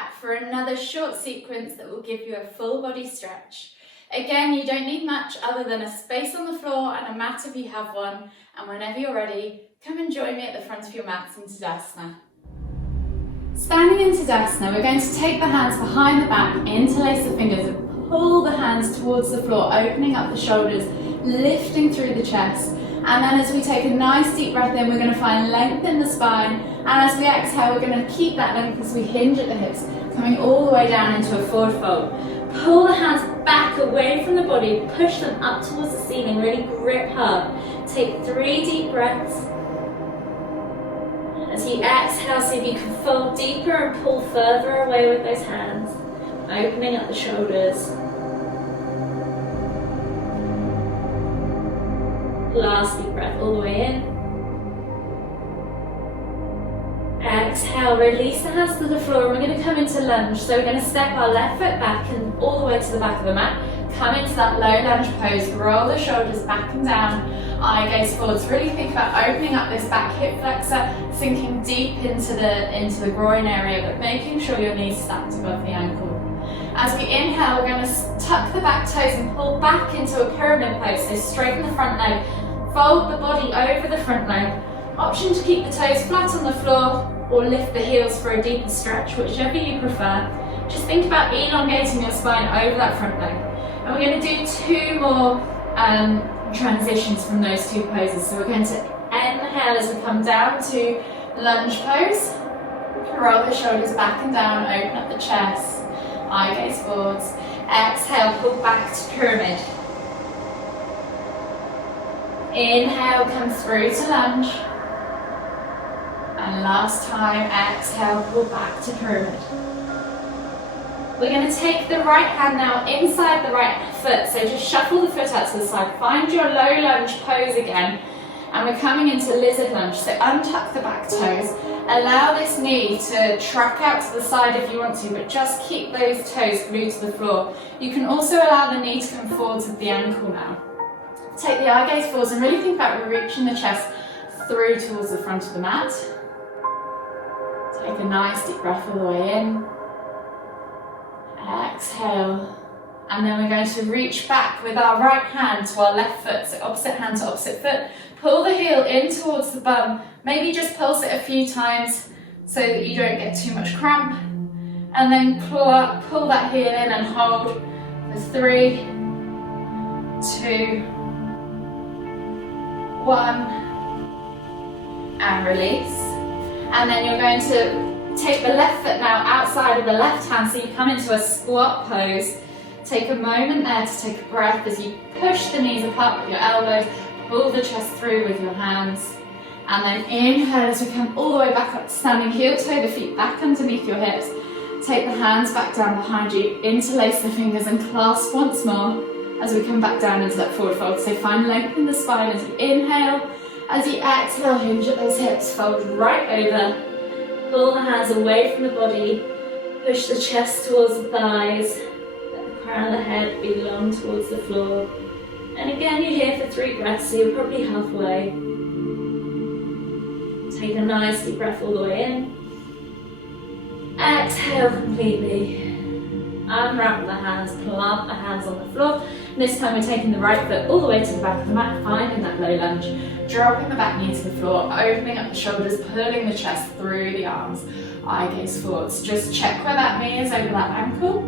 back for another short sequence that will give you a full body stretch. Again, you don't need much other than a space on the floor and a mat if you have one. And whenever you're ready, come and join me at the front of your mats in Tadasana. Standing in Tadasana, we're going to take the hands behind the back, interlace the fingers and pull the hands towards the floor, opening up the shoulders, lifting through the chest. And then as we take a nice deep breath in, we're going to find length in the spine. And as we exhale, we're going to keep that length as we hinge at the hips, coming all the way down into a forward fold. Pull the hands back away from the body, push them up towards the ceiling, really grip hard. Take 3 deep breaths. As you exhale, see if you can fold deeper and pull further away with those hands, opening up the shoulders. Last deep breath all the way in. Exhale, release the hands to the floor and we're going to come into lunge. So we're going to step our left foot back and all the way to the back of the mat. Come into that low lunge pose, roll the shoulders back and down, eye gaze forwards. Really think about opening up this back hip flexor, sinking deep into the groin area, but making sure your knees stacked above the ankle. As we inhale, we're going to tuck the back toes and pull back into a pyramid pose. So straighten the front leg, fold the body over the front leg. Option to keep the toes flat on the floor or lift the heels for a deeper stretch, whichever you prefer. Just think about elongating your spine over that front leg. And we're going to do 2 more transitions from those 2 poses. So we're going to inhale as we come down to lunge pose. Roll the shoulders back and down, open up the chest, eye gaze forwards. Exhale, pull back to pyramid. Inhale, come through to lunge. And last time, exhale, pull back to pyramid. We're going to take the right hand now inside the right foot, so just shuffle the foot out to the side. Find your low lunge pose again, and we're coming into lizard lunge. So untuck the back toes, allow this knee to track out to the side if you want to, but just keep those toes glued to the floor. You can also allow the knee to come forwards with the ankle now. Take the eye gaze forwards and really think about reaching the chest through towards the front of the mat. Take a nice deep breath all the way in. Exhale. And then we're going to reach back with our right hand to our left foot. So opposite hand to opposite foot. Pull the heel in towards the bum. Maybe just pulse it a few times so that you don't get too much cramp. And then pull that heel in and hold for 3, 2, 1. And release. And then you're going to take the left foot now outside of the left hand, so you come into a squat pose. Take a moment there to take a breath as you push the knees apart with your elbows, pull the chest through with your hands. And then inhale as we come all the way back up to standing, heel toe the feet back underneath your hips. Take the hands back down behind you, interlace the fingers and clasp once more as we come back down into that forward fold. So find length in the spine as you inhale. As you exhale, hinge at those hips, fold right over, pull the hands away from the body, push the chest towards the thighs, let the crown of the head be long towards the floor. And again, you're here for 3 breaths, so you're probably halfway. Take a nice deep breath all the way in. Exhale completely. Unwrap the hands, plant the hands on the floor. And this time we're taking the right foot all the way to the back of the mat, finding that low lunge. Dropping the back knee to the floor, opening up the shoulders, pulling the chest through the arms. Eye gaze forwards. Just check where that knee is over that ankle.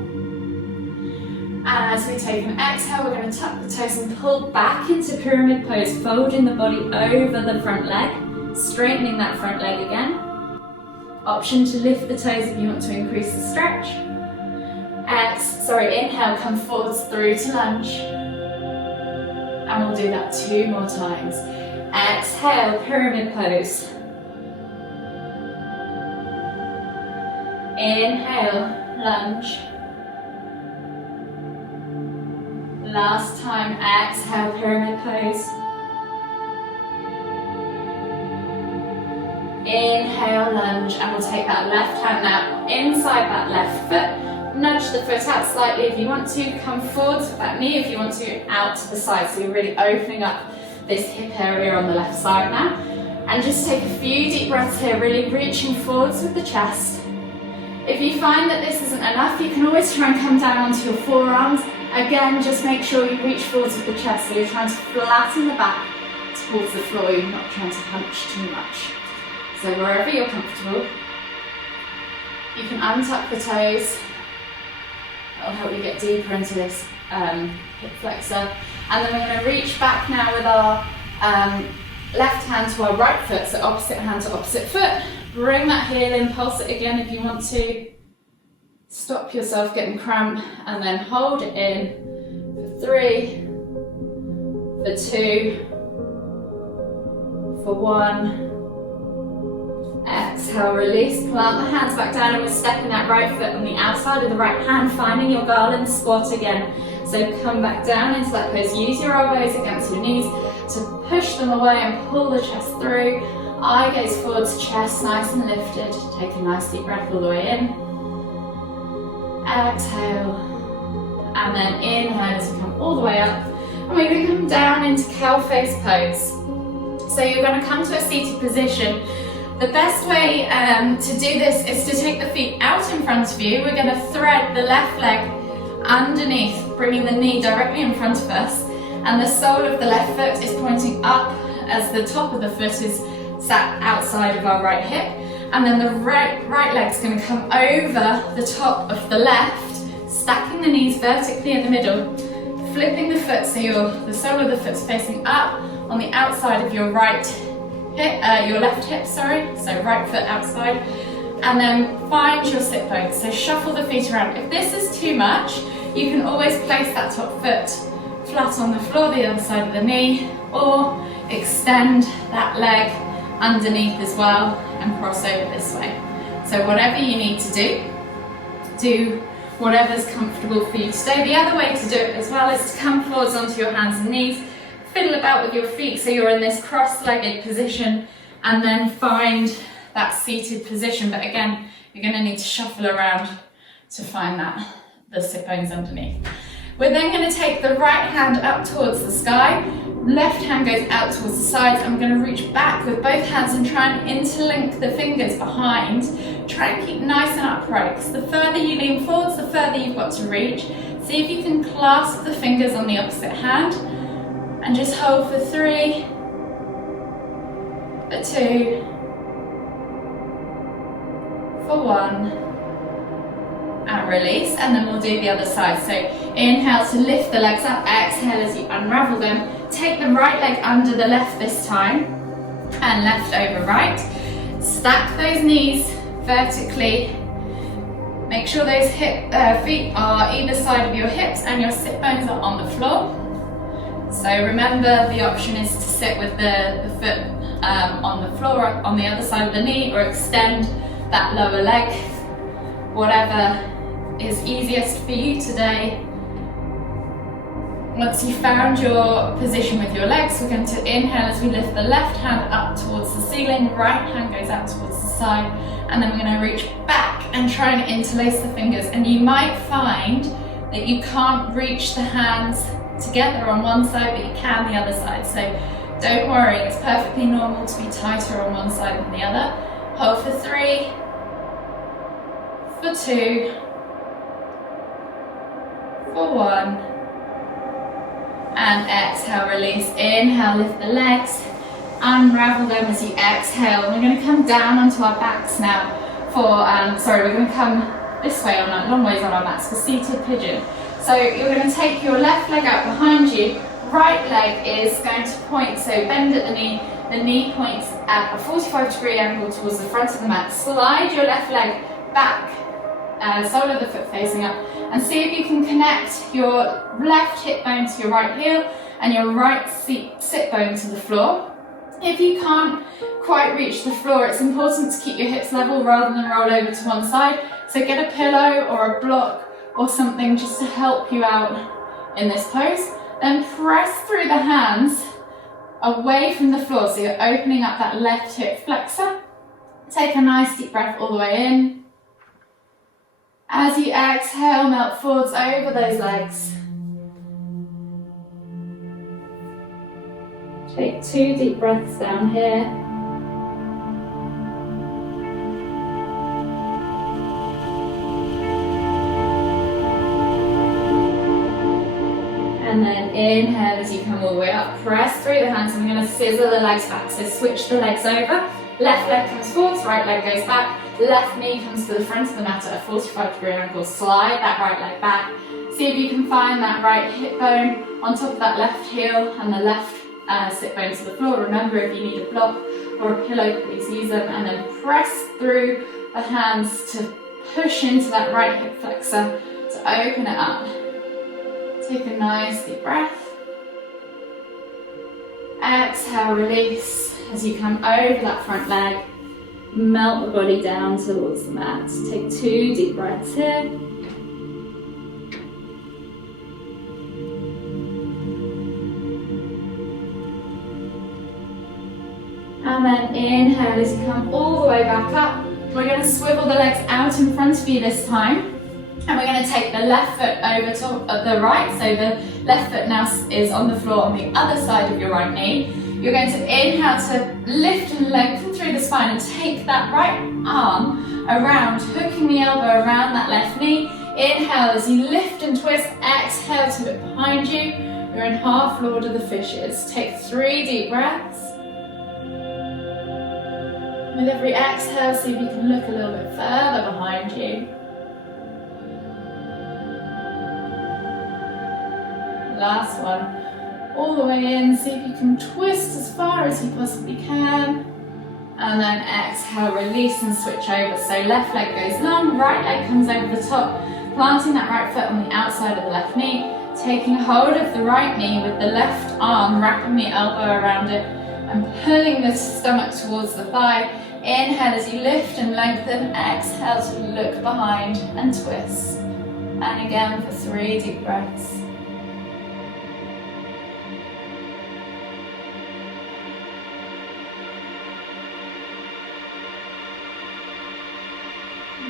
And as we take an exhale, we're going to tuck the toes and pull back into pyramid pose, folding the body over the front leg, straightening that front leg again. Option to lift the toes if you want to increase the stretch. Inhale, come forwards through to lunge. And we'll do that 2 more times. Exhale, pyramid pose. Inhale, lunge. Last time, exhale, pyramid pose. Inhale, lunge, and we'll take that left hand now inside that left foot. Nudge the foot out slightly if you want to. Come forwards with that knee if you want to, out to the side. So you're really opening up this hip area on the left side now. And just take a few deep breaths here, really reaching forwards with the chest. If you find that this isn't enough, you can always try and come down onto your forearms. Again, just make sure you reach forwards with the chest, so you're trying to flatten the back towards the floor, you're not trying to hunch too much. So wherever you're comfortable, you can untuck the toes. That'll help you get deeper into this hip flexor. And then we're going to reach back now with our left hand to our right foot, so opposite hand to opposite foot. Bring that heel in, pulse it again if you want to. Stop yourself getting cramp, and then hold it in for 3, for 2, for 1. Exhale, release, plant the hands back down, and we're stepping that right foot on the outside of the right hand, finding your garland squat again. So come back down into that pose, use your elbows against your knees to push them away and pull the chest through. Eye gaze forwards, chest nice and lifted. Take a nice deep breath all the way in. Exhale. And then inhale as you come all the way up. And we're going to come down into cow face pose. So you're going to come to a seated position. The best way to do this is to take the feet out in front of you. We're going to thread the left leg underneath, bringing the knee directly in front of us. And the sole of the left foot is pointing up as the top of the foot is sat outside of our right hip, and then the right leg's going to come over the top of the left, stacking the knees vertically in the middle, flipping the foot so the sole of the foot's facing up on the outside of your right hip, your left hip, sorry, so right foot outside, and then find your sit bones. So shuffle the feet around. If this is too much, you can always place that top foot flat on the floor, the other side of the knee, or extend that leg underneath as well and cross over this way. So whatever you need to do whatever's comfortable for you today. The other way to do it as well is to come forwards onto your hands and knees, fiddle about with your feet so you're in this cross-legged position, and then find that seated position. But again, you're going to need to shuffle around to find the sit bones underneath. We're then going to take the right hand up towards the sky, left hand goes out towards the sides. I'm going to reach back with both hands and try and interlink the fingers behind. Try and keep nice and upright, because the further you lean forwards, the further you've got to reach. See if you can clasp the fingers on the opposite hand, and just hold for 3, for 2, for 1. And release, and then we'll do the other side. So inhale to lift the legs up, exhale as you unravel them. Take the right leg under the left this time, and left over right. Stack those knees vertically. Make sure those feet are either side of your hips and your sit bones are on the floor. So remember, the option is to sit with the foot on the floor on the other side of the knee, or extend that lower leg. Whatever is easiest for you today. Once you've found your position with your legs, we're going to inhale as we lift the left hand up towards the ceiling, right hand goes out towards the side, and then we're going to reach back and try and interlace the fingers. And you might find that you can't reach the hands together on one side, but you can the other side. So don't worry, it's perfectly normal to be tighter on one side than the other. Hold for 3, for 2, for 1, and exhale, release. Inhale, lift the legs, unravel them as you exhale. We're going to come down onto our backs now we're going to come this way long ways on our mats for seated pigeon. So you're going to take your left leg out behind you, right leg is going to point, so bend at the knee points at a 45-degree angle towards the front of the mat. Slide your left leg back, sole of the foot facing up, and see if you can connect your left hip bone to your right heel and your right sit bone to the floor. If you can't quite reach the floor, it's important to keep your hips level rather than roll over to one side. So get a pillow or a block or something just to help you out in this pose. Then press through the hands away from the floor, so you're opening up that left hip flexor. Take a nice deep breath all the way in. As you exhale, melt forwards over those legs. Take 2 deep breaths down here. inhale as you come all the way up. Press through the hands. I'm going to scissor the legs back. So switch the legs over. Left leg comes forwards, right leg goes back. Left knee comes to the front of the mat at a 45-degree angle. Slide that right leg back. See if you can find that right hip bone on top of that left heel and the left sit bone to the floor. Remember, if you need a block or a pillow, please use them. And then press through the hands to push into that right hip flexor to open it up. Take a nice deep breath. Exhale, release as you come over that front leg. Melt the body down towards the mat. Take 2 deep breaths here. And then inhale as you come all the way back up. We're going to swivel the legs out in front of you this time. And we're going to take the left foot over to the right. So the left foot now is on the floor on the other side of your right knee. You're going to inhale to lift and lengthen through the spine and take that right arm around, hooking the elbow around that left knee. Inhale as you lift and twist. Exhale to look behind you. We're in half Lord of the Fishes. Take 3 deep breaths. With every exhale, see if you can look a little bit further behind you. Last one. All the way in, see if you can twist as far as you possibly can. And then exhale, release and switch over. So left leg goes long, right leg comes over the top, planting that right foot on the outside of the left knee, taking hold of the right knee with the left arm, wrapping the elbow around it and pulling the stomach towards the thigh. Inhale as you lift and lengthen, exhale to look behind and twist. And again for 3 deep breaths.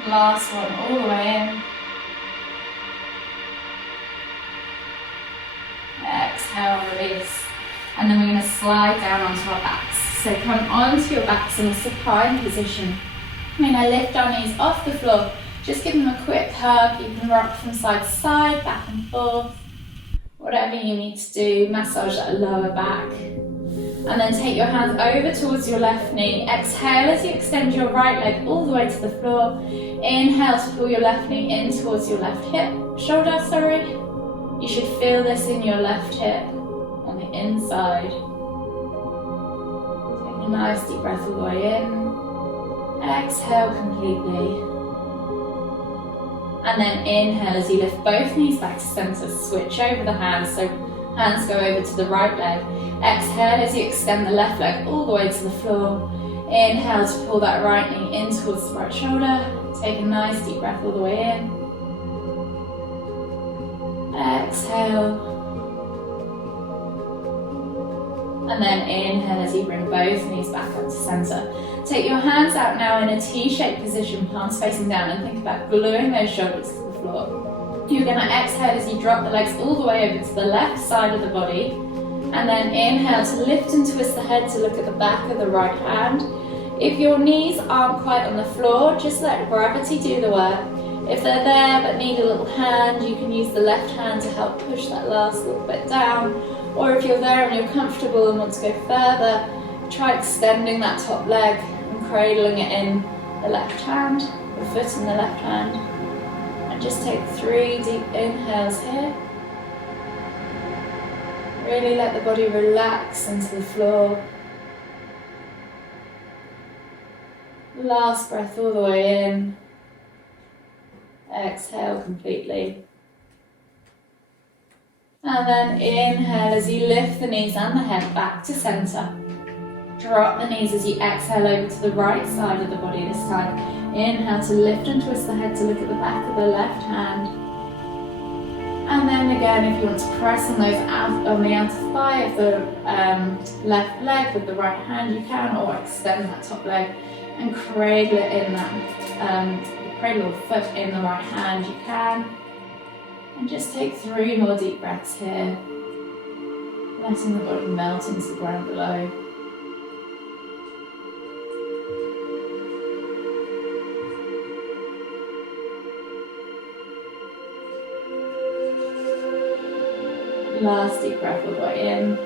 Last one, all the way in. Exhale, release. And then we're going to slide down onto our backs. So come onto your backs in a supine position. We're going to lift our knees off the floor. Just give them a quick hug. You can rock from side to side, back and forth. Whatever you need to do, massage that lower back. And then take your hands over towards your left knee. Exhale as you extend your right leg all the way to the floor. Inhale to pull your left knee in towards your left shoulder. You should feel this in your left hip on the inside. Take a nice deep breath all the way in. Exhale completely. And then inhale as you lift both knees back to center. Switch over the hands. So hands go over to the right leg. Exhale as you extend the left leg all the way to the floor. Inhale to pull that right knee in towards the right shoulder. Take a nice deep breath all the way in. Exhale. And then inhale as you bring both knees back up to center. Take your hands out now in a T-shaped position, palms facing down, and think about gluing those shoulders to the floor. You're going to exhale as you drop the legs all the way over to the left side of the body. And then inhale to lift and twist the head to look at the back of the right hand. If your knees aren't quite on the floor, just let gravity do the work. If they're there but need a little hand, you can use the left hand to help push that last little bit down. Or if you're there and you're comfortable and want to go further, try extending that top leg and cradling it in the left hand, the foot in the left hand. And just take 3 deep inhales here. Really let the body relax into the floor. Last breath all the way in. Exhale completely. And then inhale as you lift the knees and the head back to center. Drop the knees as you exhale over to the right side of the body this time. Inhale to lift and twist the head to look at the back of the left hand. And then again, if you want to press on those on the outer thigh of the left leg with the right hand, you can, or extend that top leg and cradle it in that, cradle the foot in the right hand, you can. And just take 3 more deep breaths here, letting the body melt into the ground below. Last deep breath all the way in.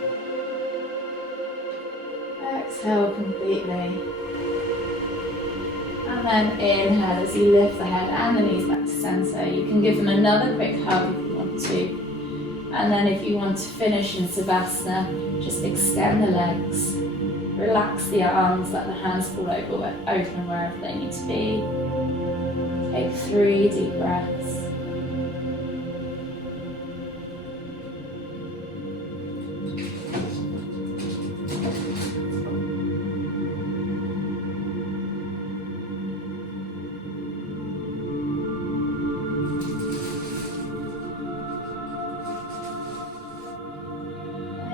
Exhale completely. And then inhale as you lift the head and the knees back to centre. You can give them another quick hug if you want to. And then if you want to finish in Tadasana, just extend the legs. Relax the arms, let the hands fall open wherever they need to be. Take 3 deep breaths.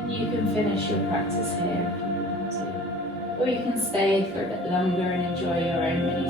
You can finish your practice here if you want to, or you can stay for a bit longer and enjoy your own mini